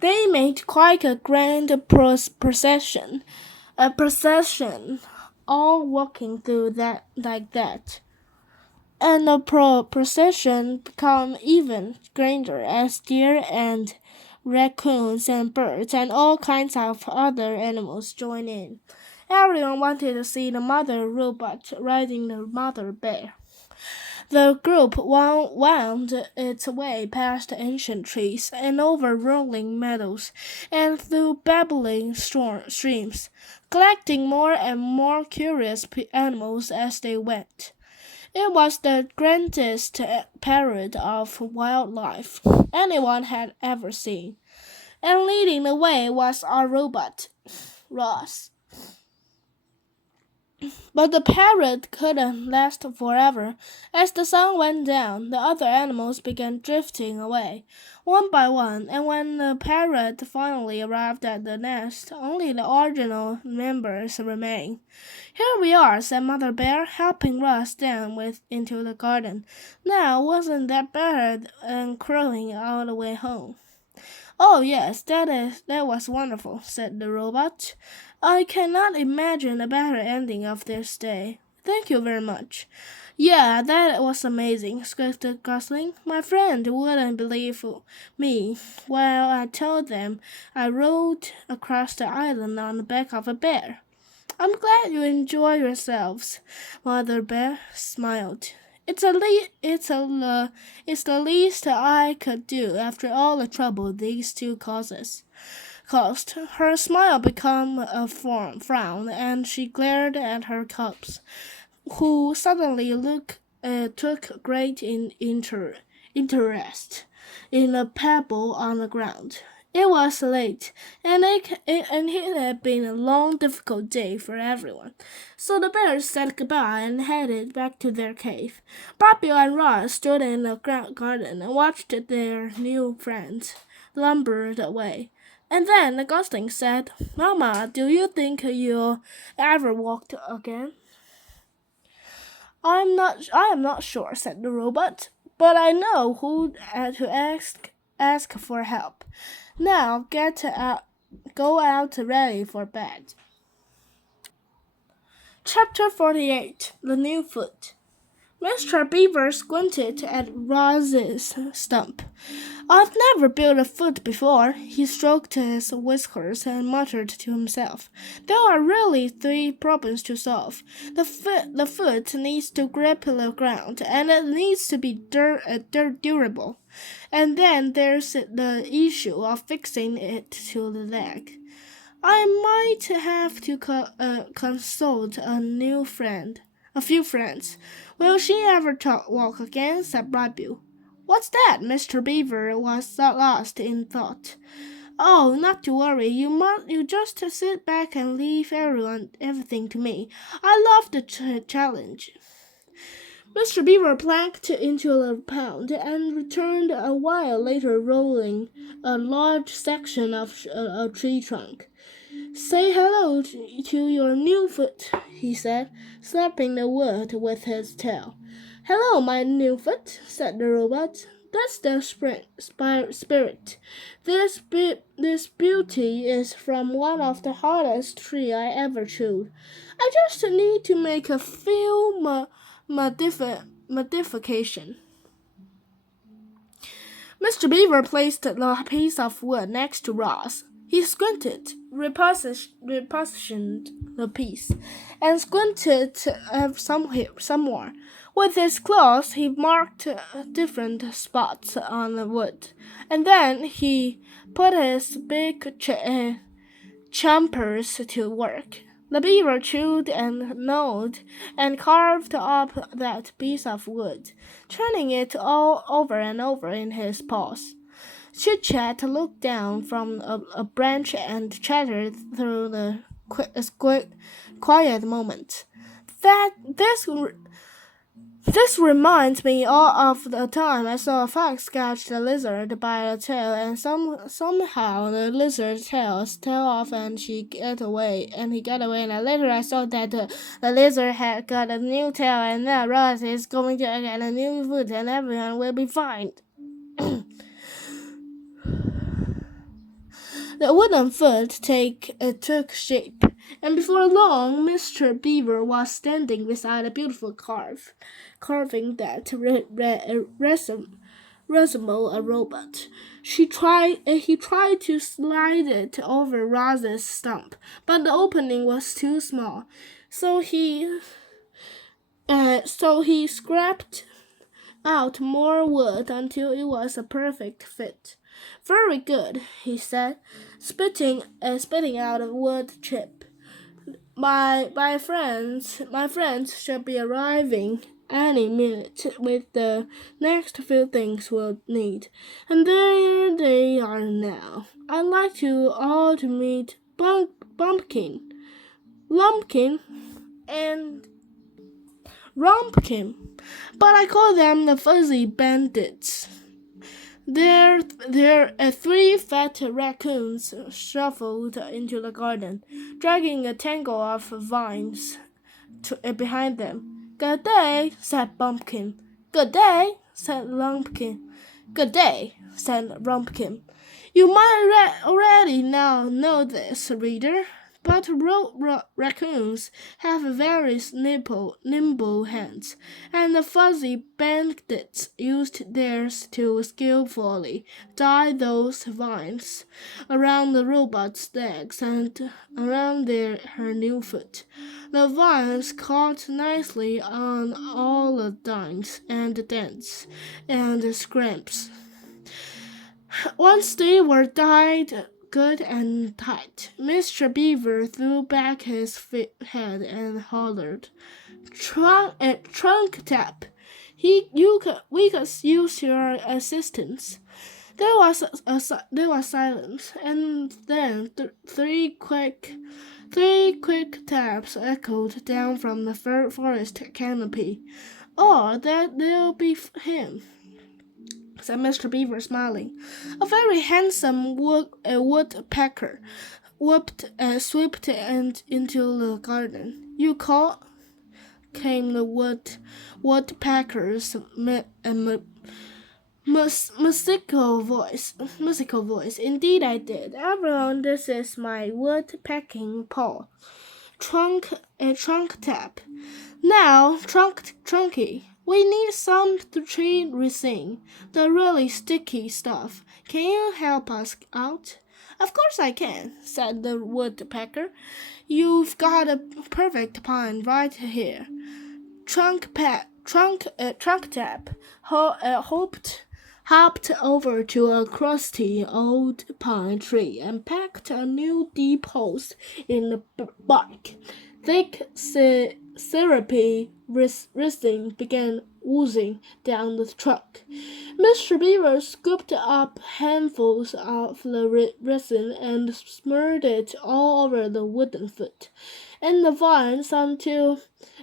They made quite a grand procession, all walking through that like that. And the procession became even grander as deer and raccoons and birds and all kinds of other animals joined in. Everyone wanted to see the mother robot riding the mother bear. The group wound its way past ancient trees and over rolling meadows and through babbling streams, collecting more and more curious animals as they went. It was the grandest parade of wildlife anyone had ever seen, and leading the way was our robot, Ross. But the parrot couldn't last forever. As the sun went down, the other animals began drifting away, one by one, and when the parrot finally arrived at the nest, only the original members remained. Here we are, said Mother Bear, helping Russ down into the garden. Now, wasn't that better than crowing all the way home? Oh yes, that was wonderful, said the robot. I cannot imagine a better ending of this day. Thank you very much. Yeah, that was amazing, squeaked Gosling. My friend wouldn't believe me. Well, I told them I rode across the island on the back of a bear. I'm glad you enjoy yourselves. Mother Bear smiled. It's the least I could do after all the trouble these two caused. Her smile became a frown, and she glared at her cubs, who suddenly took great interest in a pebble on the ground. It was late, and it had been a long, difficult day for everyone. So the bears said goodbye and headed back to their cave. Bobby and Ross stood in the garden and watched their new friends lumber away. And then the gosling said, Mama, do you think you'll ever walk again? I am not sure, said the robot, but I know who to ask for help. Now go out ready for bed. Chapter 48 The New Foot. Mr. Beaver squinted at Ross's stump. I've never built a foot before. He stroked his whiskers and muttered to himself. There are really three problems to solve. The foot needs to grip the ground, and it needs to be durable. And then there's the issue of fixing it to the leg. I might have to consult a few friends. Will she ever walk again? Said Brightbill. What's that? Mr. Beaver was lost in thought. Oh, not to worry. You just sit back and leave everything to me. I love the challenge. Mr. Beaver planked into the pond and returned a while later rolling a large section of a tree trunk. Say hello to your new foot, he said, slapping the wood with his tail. Hello, my new foot, said the robot. That's the spirit. This beauty is from one of the hardest trees I ever chewed. I just need to make a few modification. Mr. Beaver placed the piece of wood next to Ross. He squinted, repositioned the piece, and squinted some more. With his claws, he marked different spots on the wood, and then he put his big chompers to work. The beaver chewed and gnawed and carved up that piece of wood, turning it all over and over in his paws. Chit-Chat looked down from a branch and chattered through the quiet moment. This reminds me all of the time I saw a fox catch the lizard by the tail, and somehow the lizard's tail off, and he got away. And later I saw that the lizard had got a new tail, and now Ross is going to get a new foot, and everyone will be fine. The wooden foot took shape, and before long, Mr. Beaver was standing beside a beautiful carving that resembled a robot. He tried to slide it over Roz's stump, but the opening was too small, so he scraped out more wood until it was a perfect fit. Very good, he said, spitting out a wood chip. My friends should be arriving any minute with the next few things we'll need. And there they are now. I'd like you all to meet Lumpkin, and Rumpkin, but I call them the Fuzzy Bandits. There, three fat raccoons shuffled into the garden, dragging a tangle of vines behind them. Good day, said Bumpkin. Good day, said Lumpkin. Good day, said Rumpkin. You might already now know this, reader, but raccoons have very nimble hands, and the Fuzzy Bandits used theirs to skillfully tie those vines around the robot's legs and around her new foot. The vines caught nicely on all the dines and dents and scraps. Once they were tied good and tight, Mr. Beaver threw back his head and hollered, Trunk tap! We could use your assistance." There was silence, and then three quick taps echoed down from the forest canopy. "Oh, that'll be him," said Mr. Beaver, smiling. "A very handsome woodpecker swooped into the garden. You call?" came the woodpecker's musical voice. "Indeed I did. Everyone, this is my woodpecking paw. Trunk tap. Now, Trunky, we need some tree resin, the really sticky stuff. Can you help us out?" "Of course I can," said the woodpecker. "You've got a perfect pine right here." Trunk tap hopped over to a crusty old pine tree and pecked a new deep hole in the bark. Thick, syrupy resin began oozing down the trunk. Mr. Beaver scooped up handfuls of the resin and smeared it all over the wooden foot and the vines until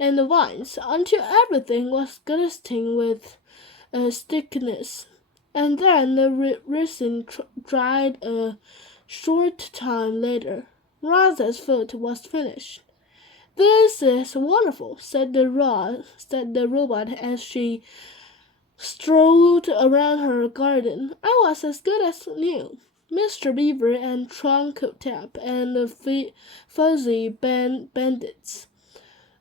everything was glistening with stickness. And then the resin dried a short time later. Rosa's foot was finished. "This is wonderful," said the robot as she strolled around her garden. "I was as good as new." Mr. Beaver and Trunk Tap and the Fuzzy Bandits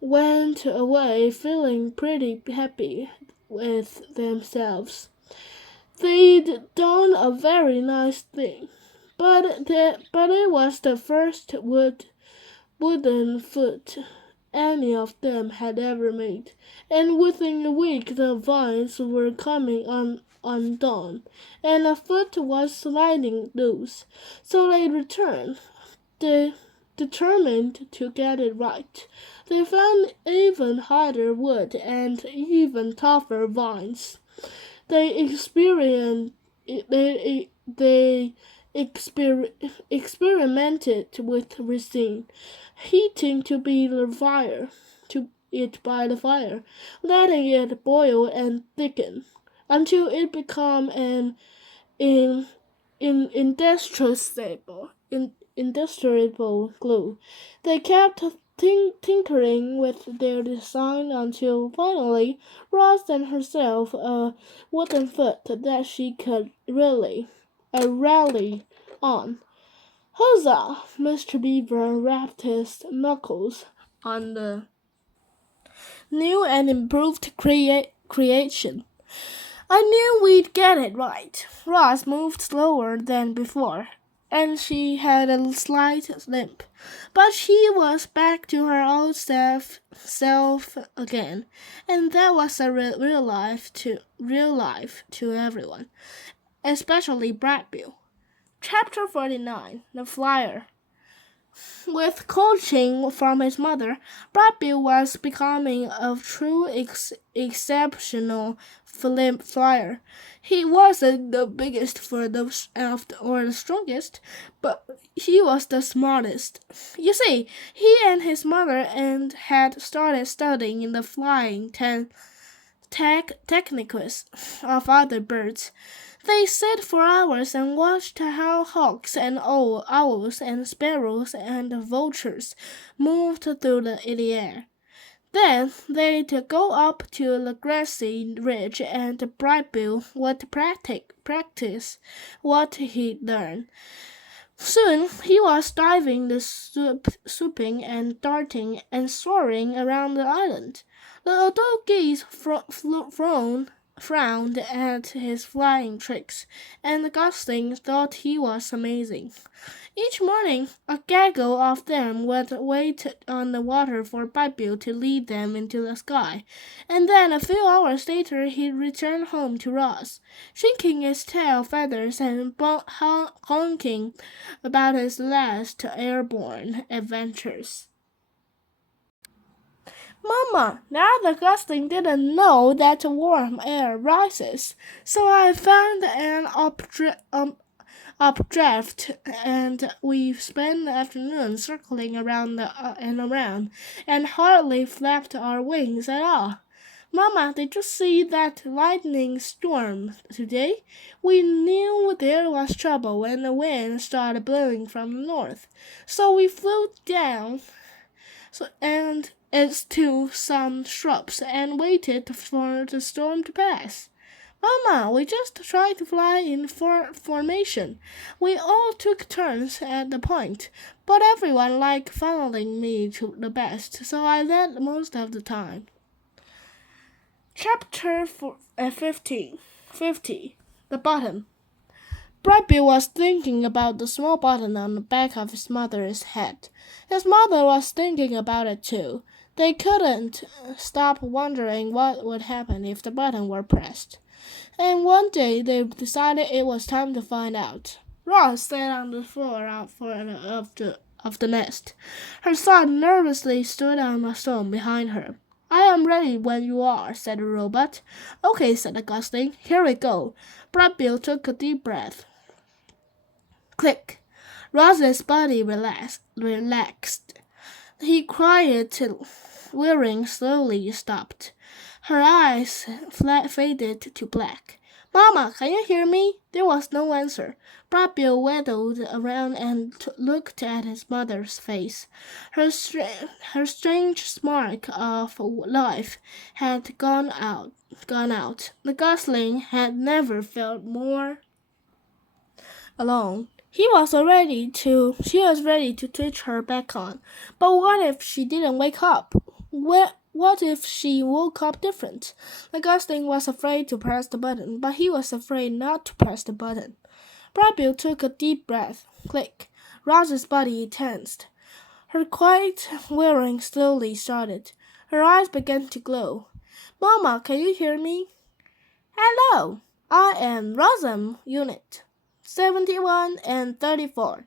went away feeling pretty happy with themselves. They'd done a very nice thing, but it was the first wooden foot any of them had ever made, and within a week the vines were coming undone, and a foot was sliding loose. So they returned, determined to get it right. They found even harder wood and even tougher vines. They experimented with resin, heating it by the fire, letting it boil and thicken until it became an indestructible glue. They kept tinkering with their design until finally Ross sent herself a wooden foot that she could rally on. Huzzah! Mr. Beaver rapped his knuckles on the new and improved creation. I knew we'd get it right. Roz moved slower than before, and she had a slight limp. But she was back to her old self again, and that was a real life to everyone, especially Brad Bill. Chapter 49: The Flyer. With coaching from his mother, Bobby was becoming a true exceptional flyer. He wasn't the biggest or the strongest, but he was the smartest. You see, he and his mother had started studying in the flying techniques of other birds. They sat for hours and watched how hawks and owls and sparrows and vultures moved through the air. Then they'd go up to the grassy ridge and Brightbill would practice what he'd learned. Soon he was diving, swooping and darting and soaring around the island. The adult geese frowned at his flying tricks, and Gosling thought he was amazing. Each morning, a gaggle of them would wait on the water for Bipio to lead them into the sky, and then a few hours later he'd return home to Ross, shaking his tail feathers and honking about his last airborne adventures. Mama, now the Gosling didn't know that warm air rises, so I found an updraft, and we spent the afternoon circling around and around, and hardly flapped our wings at all. Mama, did you see that lightning storm today? We knew there was trouble when the wind started blowing from the north, so we flew down and it's to some shrubs and waited for the storm to pass. Mama, we just tried to fly in formation. We all took turns at the point, but everyone liked following me to the best, so I led most of the time. Chapter 50. The Button. Brightby was thinking about the small button on the back of his mother's head. His mother was thinking about it too. They couldn't stop wondering what would happen if the button were pressed. And one day they decided it was time to find out. Ross sat on the floor of the nest. Her son nervously stood on a stone behind her. I am ready when you are, said the robot. Okay, said the Gosling. Here we go. Brightbill took a deep breath. Click. Ross's body relaxed. He cried till whirring slowly stopped. Her eyes faded to black. Mama, can you hear me? There was no answer. Brightbill waddled around and looked at his mother's face. Her strange spark of life had gone out. The Gosling had never felt more alone. She was ready to switch her back on. But what if she didn't wake up? What if she woke up different? The Gosling was afraid to press the button, but he was afraid not to press the button. Brightbill took a deep breath. Click. Rose's body tensed. Her quiet whirring slowly started. Her eyes began to glow. Mama, can you hear me? Hello, I am Rosam Unit 71 and 34.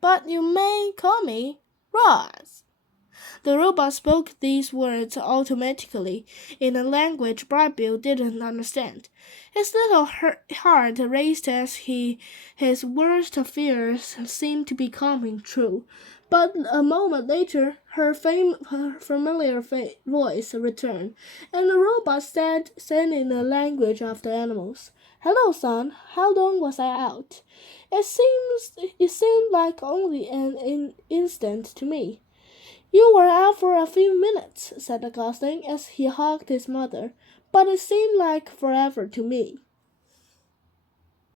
But you may call me Roz. The robot spoke these words automatically in a language Brightbill didn't understand. His little heart raced as his worst fears seemed to be coming true. But a moment later, her familiar voice returned, and the robot said in the language of the animals, Hello, son. How long was I out? It seemed like only an instant to me. You were out for a few minutes, said the Gosling as he hugged his mother, but it seemed like forever to me.